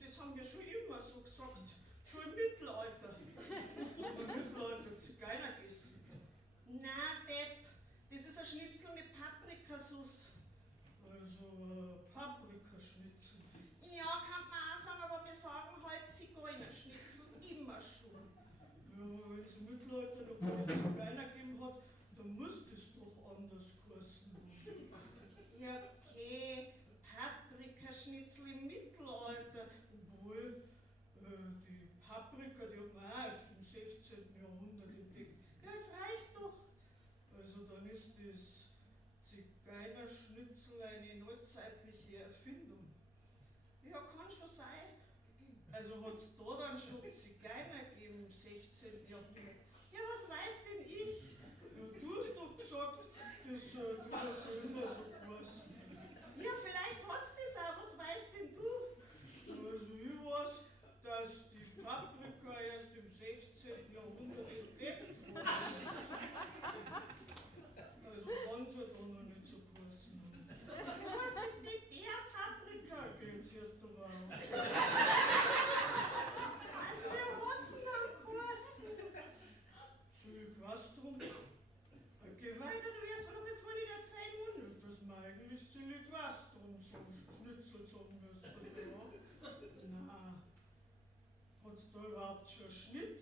Das haben wir schon immer so gesagt. Schon im Mittelalter. Haben wir im Mittelalter Zigeuner gegessen. Na, Depp, das ist ein Schnitzel mit Paprikasauce. Also Paprikaschnitzel. Ja, kann man auch sagen, aber wir sagen halt Zigeunerschnitzel immer schon. Ja, wenn es im Mittelalter noch keine Zigeuner gegeben hat, dann muss das doch anders kosten. Ja, okay, Paprikaschnitzel im Mittelalter. Obwohl, die Paprika, die hat man auch erst im 16. Jahrhundert entdeckt. Ja, es reicht doch. Also dann ist das Zigeunerschnitzel eine neuzeitliche Erfindung. Ja, kann schon sein. Also hat es da dann schon Zigeuner gegeben im 16. Jahrhundert. Ja, was weiß denn ich? Ja, du hast doch gesagt, das hat schon immer so geheißen. Ja, vielleicht hat's das auch, was weißt denn du? Also ich weiß, dass die Paprika erst im 16. Jahrhundert entdeckt wurde. Also kann sie da noch nicht so geheißen haben. Du hast das nicht der Paprika. Okay, jetzt hörst du mal auf. Also, wer hat's denn dann geheißen? Silvestrum? Okay, Weiter, du wirst mir doch jetzt mal nicht erzählen. das man eigentlich Silvestrum so Schnitzel sagen müssen, ja? Na, hat's da überhaupt schon Schnitzel